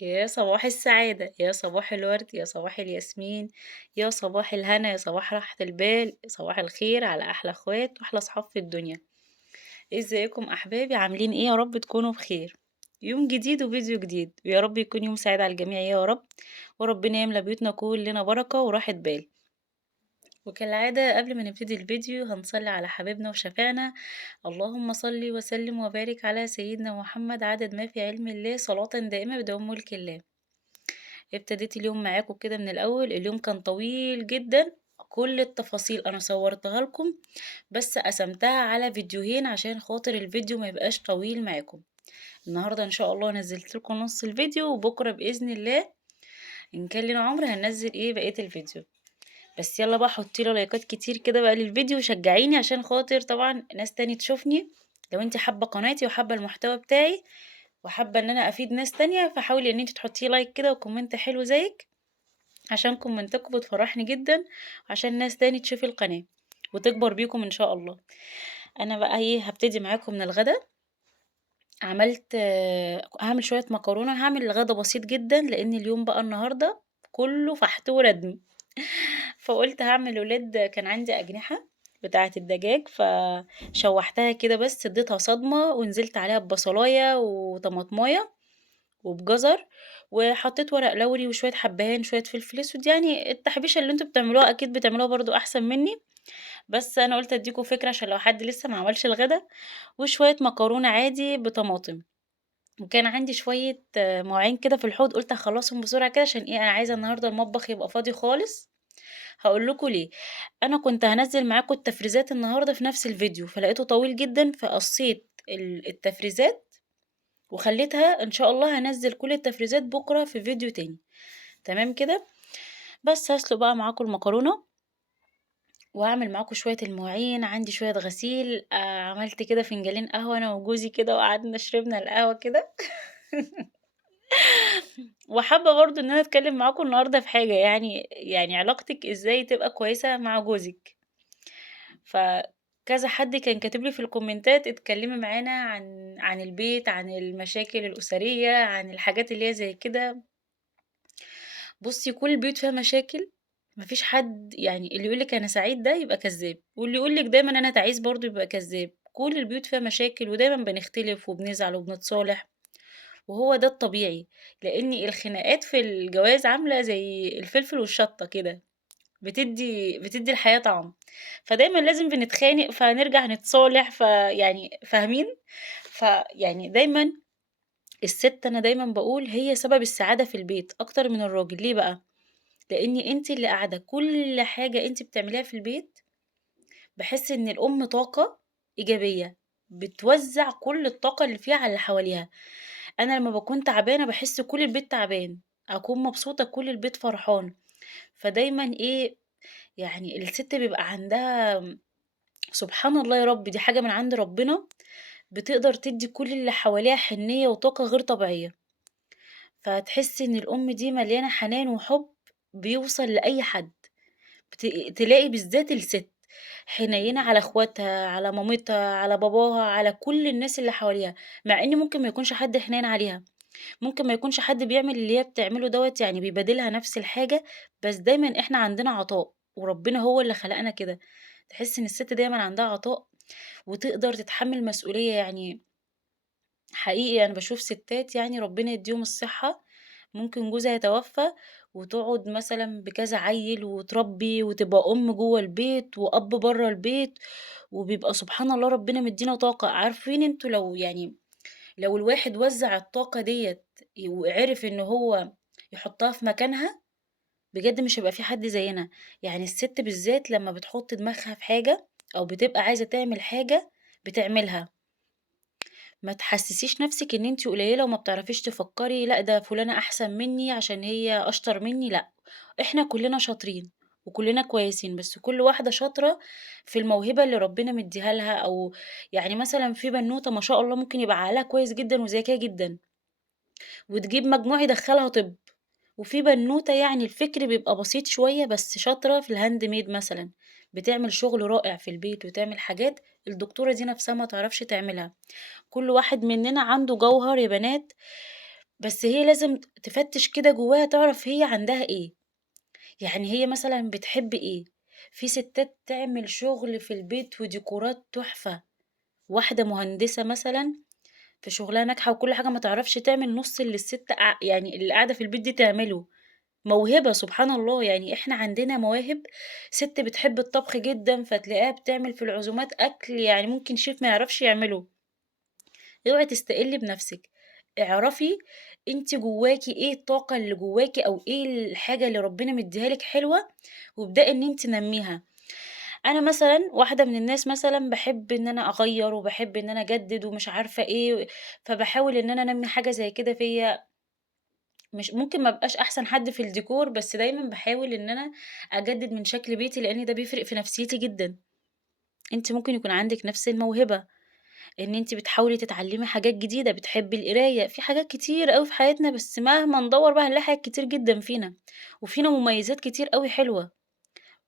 يا صباح السعادة، يا صباح الورد، يا صباح الياسمين، يا صباح الهنا، يا صباح راحة البال، صباح الخير على أحلى أخوات وأحلى صحاب في الدنيا. ازيكم أحبابي عاملين ايه؟ يا رب تكونوا بخير. يوم جديد وفيديو جديد، ويا رب يكون يوم سعيد على الجميع يا رب، وربنا يملى بيوتنا كلنا بركة وراحة بال. وكالعادة قبل ما نبتدي الفيديو هنصلي على حبيبنا وشفيعنا. اللهم صل وسلم وبارك على سيدنا محمد عدد ما في علم الله صلاة دائمة بدوام ملك الله. ابتديت اليوم معاكم كده من الأول، اليوم كان طويل جدًا، كل التفاصيل أنا صورتها لكم، بس قسمتها على فيديوهين عشان خاطر الفيديو ما يبقاش طويل معاكم. النهارده إن شاء الله نزّلت لكم نُص الفيديو، وبكرة بإذن الله إن كان لينا عمر هننزّل بقية الفيديو. بس يالّا بقى حطّي لي لايكات كتير كده بقى للفيديو وشجعيني عشان خاطر طبعًا ناس تاني تشوفني. لو أنتِ حابة قناتي وحابة المحتوى بتاعي وحابة إن أنا أفيد ناس تانية، فحاولي إن أنتِ تحطّي لي لايك كده وكومنت حلو زيِّك، عشان كومنتاتكم بتفرحني جدًا، وعشان ناس تاني تشوف القناة وتكبر بيكم إن شاء الله. أنا بقى هابتدي معاكم من الغدا. عملت هاعمل شوية مكرونة، هاعمل الغدا بسيط جدًا، لإن اليوم بقى النهارده كلّه فحت وردم. فقُلت هاعمل لولاد، كان عندي أجنحة بتاعة الدجاج، فشوّحتها كده بس اديتها صدمة، ونزلت عليها ببصلاية وطماطماية وبجزر، وحطيت ورق لوري وشوية حبهان، شوية فلفل أسود، يعني التحبيشة اللي أنتم بتعملوها أكيد بتعملوها برضه أحسن منّي، بس أنا قُلت أدّيكم فكرة عشان لو حد لسه ما عملش الغدا، وشوية مكرونة عادي بطماطم. وكان عندي شوية مواعين كده في الحوض، قُلت هاخلّصهم بسرعة كده عشان أنا عايزة النهارده المطبخ يبقى فاضي خالص. هاقول لكم ليه. أنا كنت هانزّل معاكم التفريزات النهارده في نفس الفيديو، فلقيته طويل جدًا، فقصّيت التفريزات وخلّيتها إن شاء الله هانزّل كل التفريزات بُكرة في فيديو تاني، تمام كده؟ بس هاسلُق بقى معاكم المكرونة، وهاعمل معاكم شوية المواعين، عندي شوية غسيل، عملت كده فنجانين قهوة أنا وجوزي كده وقعدنا شربنا القهوة كده. وحابة برضه إن أنا أتكلّم معاكم النهارده في حاجة، يعني علاقتِك إزاي تبقى كويسة مع جوزِك. فكذا حد كان كاتب لي في الكومنتات اتكلّمي معانا عن البيت، عن المشاكل الأسرية، عن الحاجات اللي هي زي كده. بُصّي، كل البيوت فيها مشاكل، ما فيش حد يعني اللي يقول لِك أنا سعيد ده يبقى كذّاب، واللي يقول لِك دايمًا أنا تعيس برضه يبقى كذّاب. كل البيوت فيها مشاكل ودايمًا بنختلف وبنزعل وبنتصالح، وهو ده الطبيعي، لإن الخناقات في الجواز عاملة زي الفلفل والشطة كده، بتدّي الحياة طعم، فدايمًا لازم بنتخانق فنرجع نتصالح، فيعني فاهمين؟ فيعني دايمًا الست أنا دايمًا باقول هي سبب السعادة في البيت أكتر من الراجل، ليه بقى؟ لإن أنتِ اللي قاعدة كل حاجة أنتِ بتعمليها في البيت، باحس إن الأم طاقة إيجابية، بتوزّع كل الطاقة اللي فيها على اللي حواليها. أنا لمّا باكون تعبانة باحس كل البيت تعبان، أكون مبسوطة كل البيت فرحان. فدايمًا يعني الست بيبقى عندها سبحان الله يا رب دي حاجة من عند ربنا، بتقدر تدّي كل اللي حواليها حنيّة وطاقة غير طبيعية. فتحسّي إن الأم دي مليانة حنان وحُب بيوصل لأي حد. تلاقي بالذات الست حنيّنة على أخواتها، على مامتها، على باباها، على كل الناس اللي حواليها، مع إن ممكن ما يكونش حد حنين عليها، ممكن ما يكونش حد بيعمل اللي هي بتعمله دوّة، يعني بيبادلها نفس الحاجة، بس دايمًا إحنا عندنا عطاء، وربنا هو اللي خلقنا كده. تحسّي إن الست دايمًا عندها عطاء وتقدر تتحمّل مسؤولية، يعني حقيقي أنا باشوف ستات يعني ربنا يدّيهم الصحة، ممكن جوزها يتوفى وتقعد مثلًا بكذا عيّل وتربّي وتبقى أم جوّه البيت وأب برّه البيت، وبيبقى سبحان الله ربنا مدّينا طاقة. عارفين أنتم لو الواحد وزّع الطاقة ديّة وعرف إن هو يحطها في مكانها، بجد مش هيبقى في حد زينا. يعني الست بالذات لمّا بتحط دماغها في حاجة أو بتبقى عايزة تعمل حاجة بتعملها. ما تحسسيش نفسِك إن أنتِ قليلة وما بتعرفيش تفكّري، لأ ده فلانة أحسن منّي عشان هي أشطر منّي، لأ، إحنا كلّنا شاطرين وكلّنا كويسين، بس كل واحدة شاطرة في الموهبة اللي ربنا مدّيها لها، أو يعني مثلًا في بنوتة ما شاء الله ممكن يبقى عقلها كويس جدًا وذكية جدًا وتجيب مجموع يدخّلها طِب، وفي بنوتة يعني الفكر بيبقى بسيط شوية بس شاطرة في الhandmade مثلًا، بتعمل شغل رائع في البيت وتعمل حاجات الدكتورة دي نفسها ما تعرفش تعملها. كل واحد مننا عنده جوهر يا بنات، بس هي لازم تفتش كده جواها تعرف هي عندها إيه، يعني هي مثلًا بتحب إيه. في ستات تعمل شغل في البيت وديكورات تحفة، واحدة مهندسة مثلًا في شغلها ناجحة وكل حاجة ما تعرفش تعمل نُص اللي الست يعني اللي قاعدة في البيت دي تعمله. موهبة سبحان الله، يعني إحنا عندنا مواهب. سِت بتحب الطبخ جدًا، فتلاقيها بتعمل في العزومات أكل يعني ممكن شيف ما يعرفش يعمله. اوعي تستقلي بنفسِك، اعرفي أنتِ جواكِ إيه الطاقة اللي جواكِ أو إيه الحاجة اللي ربنا مديها لِك حلوة، وابدئي إن أنتِ نمّيها. أنا مثلًا واحدة من الناس مثلًا باحب إن أنا أغيّر وباحب إن أنا أجدد ومش عارفة إيه، فباحاول إن أنا أنمّي حاجة زي كده فيّا. مش ممكن ما ابقاش أحسن حد في الديكور، بس دايمًا باحاول إن أنا أجدد من شكل بيتي، لإن ده بيفرق في نفسيتي جدًا. أنتِ ممكن يكون عندِك نفس الموهبة، إن أنتِ بتحاولي تتعلمي حاجات جديدة، بتحبي القراية، في حاجات كتير أوي في حياتنا، بس مهما ندوّر بقى هنلاقي حاجات كتير جدًا فينا، وفينا مميزات كتير أوي حلوة.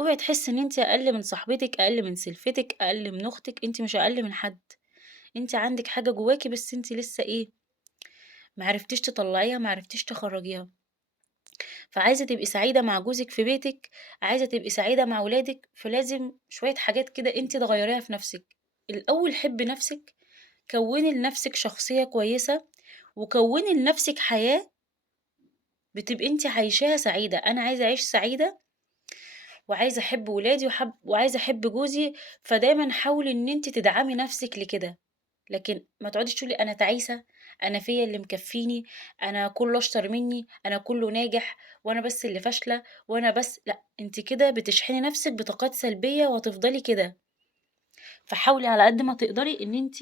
اوعي تحسي إن أنتِ أقل من صاحبتِك، أقل من سلفتِك، أقل من أختِك، أنتِ مش أقل من حد. أنتِ عندِك حاجة جواكِ بس أنتِ لسه إيه، ما عرفتيش تطلّعيها، ما عرفتيش تخرّجيها. فعايزة تبقي سعيدة مع جوزِك في بيتِك، عايزة تبقي سعيدة مع ولادِك، فلازم شوية حاجات كده أنتِ تغيّريها في نفسِك. الأول حبّي نفسِك، كوّني لنفسِك شخصية كويسة، وكوّني لنفسِك حياة بتبقي أنتِ عايشاها سعيدة. أنا عايزة أعيش سعيدة وعايزة أحب ولادي وعايزة أحب جوزي، فدايمًا حاولي إن أنتِ تدعمي نفسِك لكده. لكن ما تقعديش تقولي أنا تعيسة، أنا فيّا اللي مكفّيني، أنا كُلّه أشطر منّي، أنا كُلّه ناجح وأنا بس اللي فاشلة وأنا بس لأ، أنتِ كده بتشحني نَفْسِك بطاقات سلبية وهتفضلي كده. فحاولي على قد ما تقدري إن أنتِ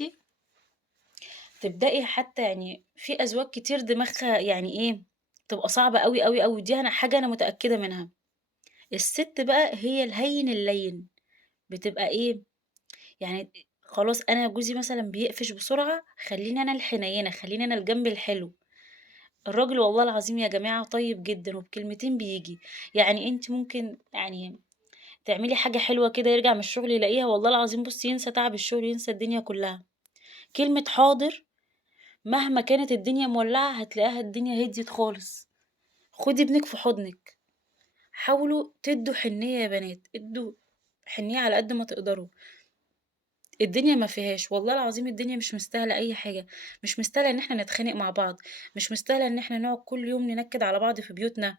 تبدئي حتى يعني في أزواج كتير دماغها يعني إيه، بتبقى صعبة أوي، أوي، أوي، ودي حاجة أنا متأكدة منها. السِت بقى هي الهيِّن اللَّيِّن، بتبقى إيه، يعني خلاص أنا جوزي مثلًا بيقفش بسرعة، خلّيني أنا الحنيّنة، خلّيني أنا الجنب الحلو. الراجل والله العظيم يا جماعة طيب جدًا وبكلمتين بييجي. يعني أنتِ ممكن يعني تعملي حاجة حلوة كده يرجع من الشغل يلاقيها والله العظيم بُصّي ينسى تعب الشغل، ينسى الدنيا كلّها. كلمة حاضر مهما كانت الدنيا مولّعة هتلاقيها الدنيا هديت خالص. خدي ابنِك في حضنِك، حاولوا تدّوا حنيّة يا بنات، ادّوا حنيّة على قد ما تقدروا. الدنيا ما فيهاش، والله العظيم الدنيا مش مستاهلة أي حاجة، مش مستاهلة إن إحنا نتخانق مع بعض، مش مستاهلة إن إحنا نقعد كل يوم ننكد على بعض في بيوتنا.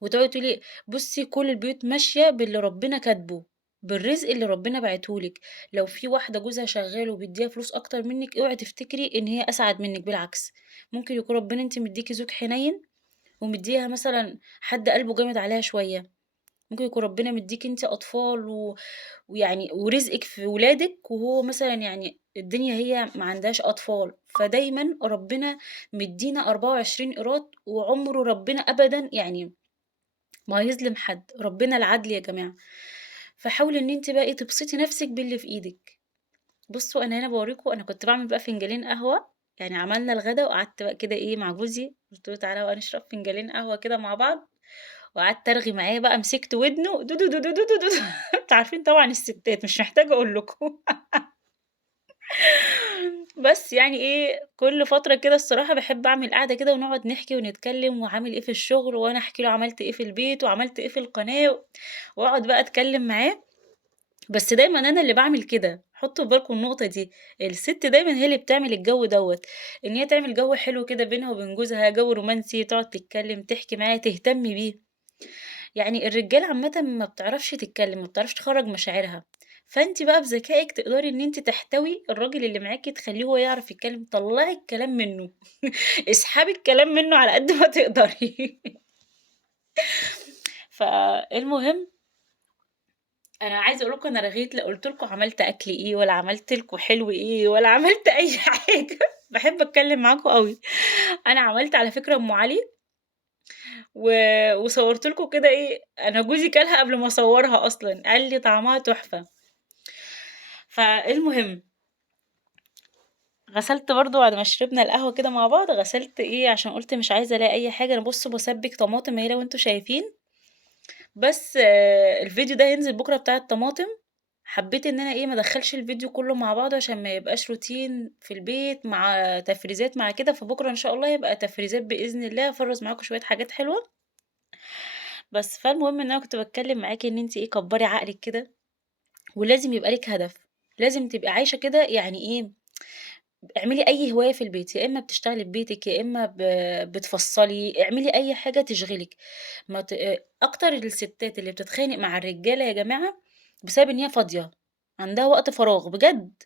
وتقعدي تقولي بُصّي كل البيوت ماشية باللي ربنا كاتبه، بالرزق اللي ربنا باعته لِك. لو في واحدة جوزها شغال وبيدّيها فلوس أكتر منِّك، اوعي تفتكري إن هي أسعد منِّك، بالعكس. ممكن يكون ربنا أنتِ مدّيكِ زوج حنيّن ومدّيها مثلًا حد قلبه جامد عليها شوية. ممكن يكون ربنا مدّيكِ أنتِ أطفال ويعني ورزقِك في ولادِك وهو مثلًا يعني الدنيا هي ما عندهاش أطفال. فدايمًا ربنا مدّينا 24 قيراط وعمره ربنا أبدًا يعني ما هيظلم حد، ربنا العدل يا جماعة. فحاولي إن أنتِ بقى إيه، تبسطي نفسِك باللي في إيدِك. بُصّوا أنا هنا باورّيكم أنا كنت باعمل بقى فنجانين قهوة، يعني عملنا الغدا وقعدت بقى كده إيه مع جوزي، قُلت له: "تعالَ بقى نشرب فنجانين قهوة كده مع بعض." وقعدت أرغي معاه بقى مسكت ودنه دو، دو، دو، دو، دو، دو، دو. أنتم عارفين طبعًا الستات مش محتاجة أقول لكم. بس يعني إيه، كل فترة كده الصراحة باحب أعمل قعدة كده ونقعد نحكي ونتكلم وعامل إيه في الشغل، وأنا أحكي له عملت إيه في البيت وعملت إيه في القناة، وأقعد بقى أتكلم معاه. بس دايمًا أنا اللي باعمل كده، حطّوا في بالكم النقطة دي. الست دايمًا هي اللي بتعمل الجو دوّة، إن هي تعمل جو حلو كده بينها وبين جوزها، جو رومانسي، تقعد تتكلم، تحكي معاه، تهتم بيه. يعني الرجالة عامةً ما بتعرفش تتكلم، ما بتعرفش تخرّج مشاعرها. فأنتِ بقى بذكائِك تقدري إن أنتِ تحتوي الراجل اللي معاكِ، تخلّيه هو يعرف يتكلم، طلّعي الكلام منه، اسحبي الكلام منه على قد ما تقدري. فالمهم أنا عايزة أقول لكم أنا رغيت لا قُلت لكم عملت أكل إيه، ولا عملت لكم حلو إيه، ولا عملت أي حاجة. باحب أتكلم معاكم أوي. أنا عملت على فكرة أم علي و وصوّرت لكم كده إيه، أنا جوزي كلها قبل ما أصوّرها أصلًا، قال لي طعمها تحفة. فالمهم غسلت برضه بعد ما شربنا القهوة كده مع بعض، غسلت إيه، عشان قُلت مش عايزة ألاقي أي حاجة. أنا بُصّوا باسبِّك طماطم أهي لو أنتم شايفين، بس الفيديو ده هينزل بكرة بتاع الطماطم. حبيت إن أنا إيه، ما ادخّلش الفيديو كلّه مع بعضه عشان ما يبقاش روتين في البيت مع تفريزات مع كده، فبكرة إن شاء الله هيبقى تفريزات بإذن الله، هافرّز معاكم شوية حاجات حلوة. بس فالمهم إن أنا كنت باتكلّم معاكِ إن أنتِ إيه، كبّري عقلِك كده، ولازم يبقى لِك هدف، لازم تبقي عايشة كده يعني إيه، اعملي أي هواية في البيت، يا إمّا بتشتغلي في بيتِك، يا إمّا بتفصّلي، اعملي أي حاجة تشغلِك. ما ت أكتر الستات اللي بتتخانق مع الرجالة يا جماعة بسبب إن هي فاضية، عندها وقت فراغ بجد.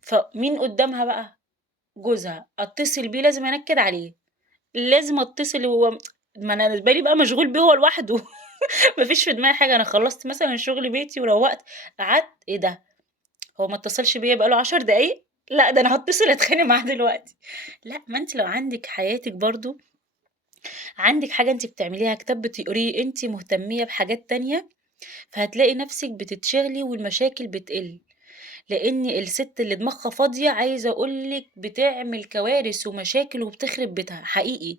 فمين قدّامها بقى؟ جوزها، أتصل بيه لازم أنكد عليه، لازم أتصل هو ما أنا بالي بقى مشغول بيه هو لوحده. ما فيش في دماغي حاجة، أنا خلّصت مثلًا شغل بيتي وروّقت، قعدت إيه ده! هو ما اتصلش بيّا بقى له 10 دقايق؟ لأ، ده أنا هاتصل أتخانق معاه دلوقتي. لأ، ما أنتِ لو عندِك حياتِك برضه، عندِك حاجة أنتِ بتعمليها، كتاب بتقريه، أنتِ مهتمية بحاجات تانية، فهتلاقي نفسِك بتتشغلي والمشاكل بتقل. لإن الست اللي دماغها فاضية عايزة أقول لِك بتعمل كوارث ومشاكل وبتخرب بيتها، حقيقي.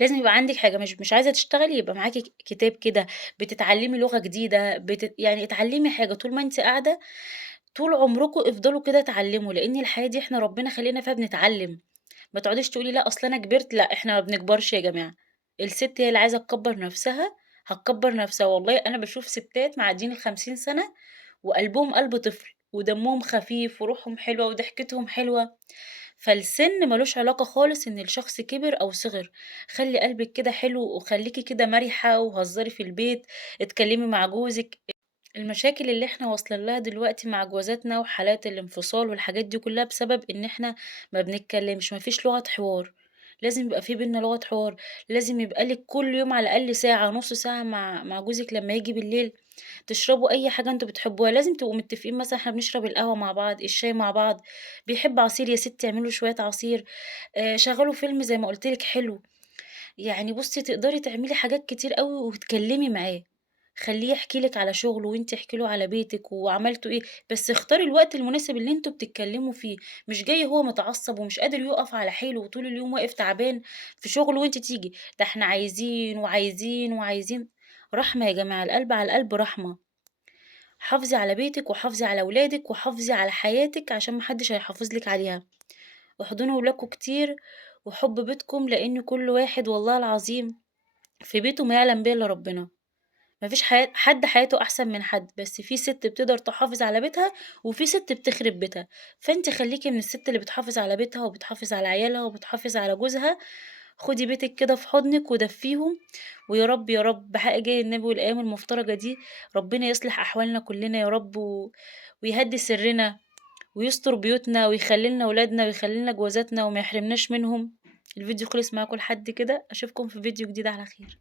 لازم يبقى عندِك حاجة مش عايزة تشتغلي يبقى معاكِ كتاب كده، بتتعلمي لغة جديدة، يعني اتعلمي حاجة طول ما أنتِ قاعدة، طول عمركم افضلوا كده اتعلموا، لإن الحياة دي إحنا ربنا خلقنا فيها بنتعلم. ما تقعديش تقولي لأ أصل أنا كبرت، لأ إحنا ما بنكبرش يا جماعة. الست هي اللي عايزة تكبّر نفسها، هتكبّر نفسها. والله أنا باشوف ستات معديين ال50 سنة وقلبهم قلب طفل، ودمهم خفيف وروحهم حلوة وضحكتهم حلوة. فالسِن ما لوش علاقة خالص إن الشخص كِبِر أو صِغِر، خلّي قلبِك كده حلو وخلّيكِ كده مَرِحة وهزّري في البيت، اتكلّمي مع جوزِك. المشاكل اللي إحنا واصلين لها دلوقتي مع جوازاتنا وحالات الانفصال والحاجات دي كلّها بسبب إن إحنا ما بنتكلّمش، ما فيش لغة حوار. لازم يبقى في بيننا لغة حوار، لازم يبقى لِك كل يوم على الأقل ساعة، نُص ساعة مع جوزِك لمّا ييجي بالليل، تشربوا أي حاجة أنتم بتحبوها. لازم تبقوا متفقين مثلًا إحنا بنشرب القهوة مع بعض، الشاي مع بعض، بيحب عصير يا ستّي اعملي له شوية عصير، شغّلوا فيلم زي ما قُلت لِك حلو. يعني بُصّي تقدري تعملي حاجات كتير أوي وتكلّمي معاه، خلّيه يحكي لِك على شغله وأنتِ احكي له على بيتِك وعملتوا إيه، بس اختاري الوقت المناسب اللي أنتم بتتكلّموا فيه. مش جاي هو متعصّب ومش قادر يُقف على حيله وطول اليوم واقف تعبان في شغله وأنتِ تيجي، ده إحنا عايزين، وعايزين، وعايزين. رحمة يا جماعة، القلب على القلب رحمة. حافظي على بيتِك وحافظي على ولادِك وحافظي على حياتِك عشان ما حدش هيحافظ لِك عليها. واحضنوا ولادكم كتير وحُبّوا بيتكم، لإن كل واحد والله العظيم في بيته ما يعلم به إلا ربنا. ما فيش حد حياته أحسن من حد، بس في سِت بتقدر تحافظ على بيتها، وفي سِت بتخرب بيتها. فأنتِ خلّيكِ من السِت اللي بتحافظ على بيتها، وبتحافظ على عيالها، وبتحافظ على جوزها. خدي بيتِك كده في حضنِك ودفّيهم، ويا رب، يا رب بحق جاه النبي والأيام المفترجة دي، ربنا يصلح أحوالنا كلّنا يا رب، ويهدّي سرنا، ويستر بيوتنا، ويخلّي لنا ولادنا، ويخلّي لنا جوازاتنا، وما يحرمناش منهم. الفيديو خلص معاكم لحد كده، أشوفكم في فيديو جديد على خير.